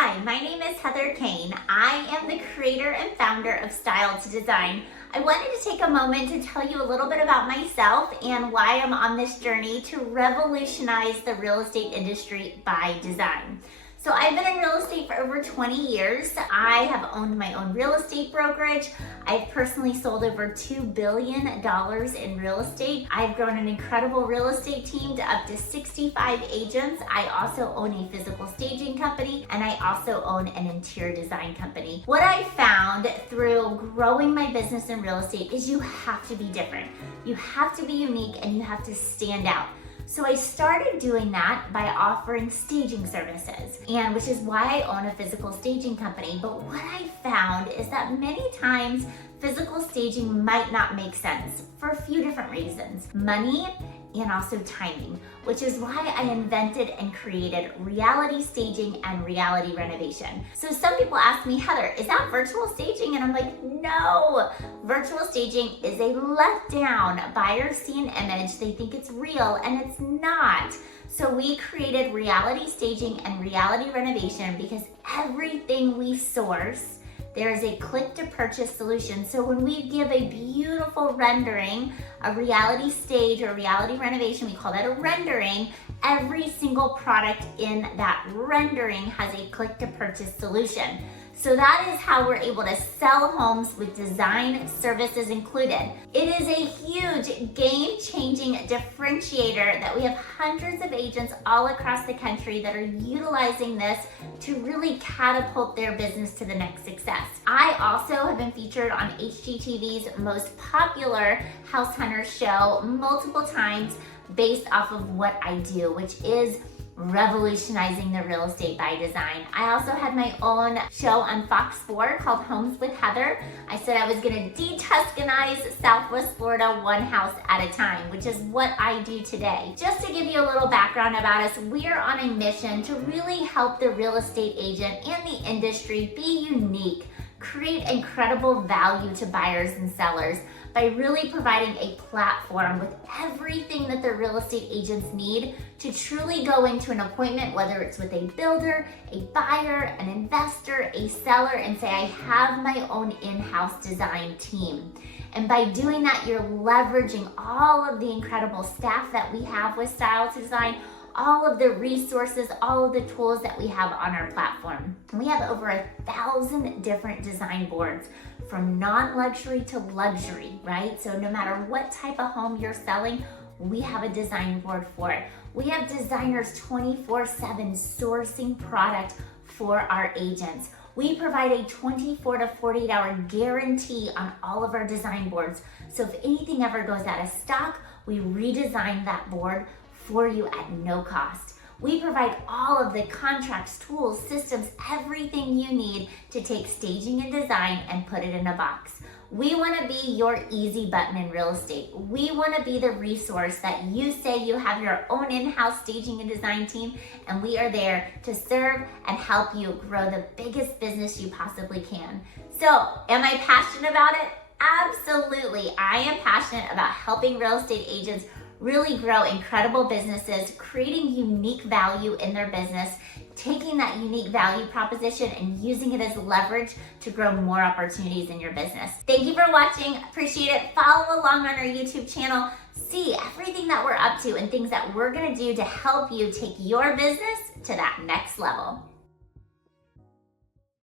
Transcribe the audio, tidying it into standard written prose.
Hi, my name is Heather Caine. I am the creator and founder of Style to Design. I wanted to take a moment to tell you a little bit about myself and why I'm on this journey to revolutionize the real estate industry by design. So I've been in real estate for over 20 years. I have owned my own real estate brokerage. I've personally sold over $2 billion in real estate. I've grown an incredible real estate team to up to 65 agents. I also own a physical staging company, and I also own an interior design company. What I found through growing my business in real estate is you have to be different. You have to be unique and you have to stand out. So I started doing that by offering staging services, and which is why I own a physical staging company. But what I found is that many times physical staging might not make sense for a few different reasons. Money and also timing, which is why I invented and created reality staging and reality renovation. So some people ask me, Heather, is that virtual staging? And I'm like, no, virtual staging is a letdown. Buyers see an image, they think it's real, and it's not. So we created reality staging and reality renovation because everything we source, there is a click to purchase solution. So when we give a beautiful rendering, a reality stage or reality renovation, we call that a rendering. Every single product in that rendering has a click to purchase solution. So that is how we're able to sell homes with design services included. It is a huge game-changing differentiator that we have hundreds of agents all across the country that are utilizing this to really catapult their business to the next success. I also have been featured on HGTV's most popular House Hunter show multiple times based off of what I do, which is revolutionizing the real estate by design. I also had my own show on Fox 4 called Homes with Heather. I said I was gonna de-Tuscanize Southwest Florida one house at a time, which is what I do today. Just to give you a little background about us, we're on a mission to really help the real estate agent and the industry be unique, create incredible value to buyers and sellers by really providing a platform with everything that the real estate agents need to truly go into an appointment, whether it's with a builder, a buyer, an investor, a seller, and say, I have my own in-house design team. And by doing that, you're leveraging all of the incredible staff that we have with Style to Design, all of the resources, all of the tools that we have on our platform. We have over 1,000 different design boards from non-luxury to luxury, right? So no matter what type of home you're selling, we have a design board for it. We have designers 24/7 sourcing product for our agents. We provide a 24 to 48 hour guarantee on all of our design boards. So if anything ever goes out of stock, we redesign that board for you at no cost. We provide all of the contracts, tools, systems, everything you need to take staging and design and put it in a box. We want to be your easy button in real estate. We want to be the resource that you say you have your own in-house staging and design team, and we are there to serve and help you grow the biggest business you possibly can. So, am I passionate about it? Absolutely. I am passionate about helping real estate agents really grow incredible businesses, creating unique value in their business, taking that unique value proposition and using it as leverage to grow more opportunities in your business. Thank you for watching. Appreciate it. Follow along on our YouTube channel. See everything that we're up to and things that we're gonna do to help you take your business to that next level.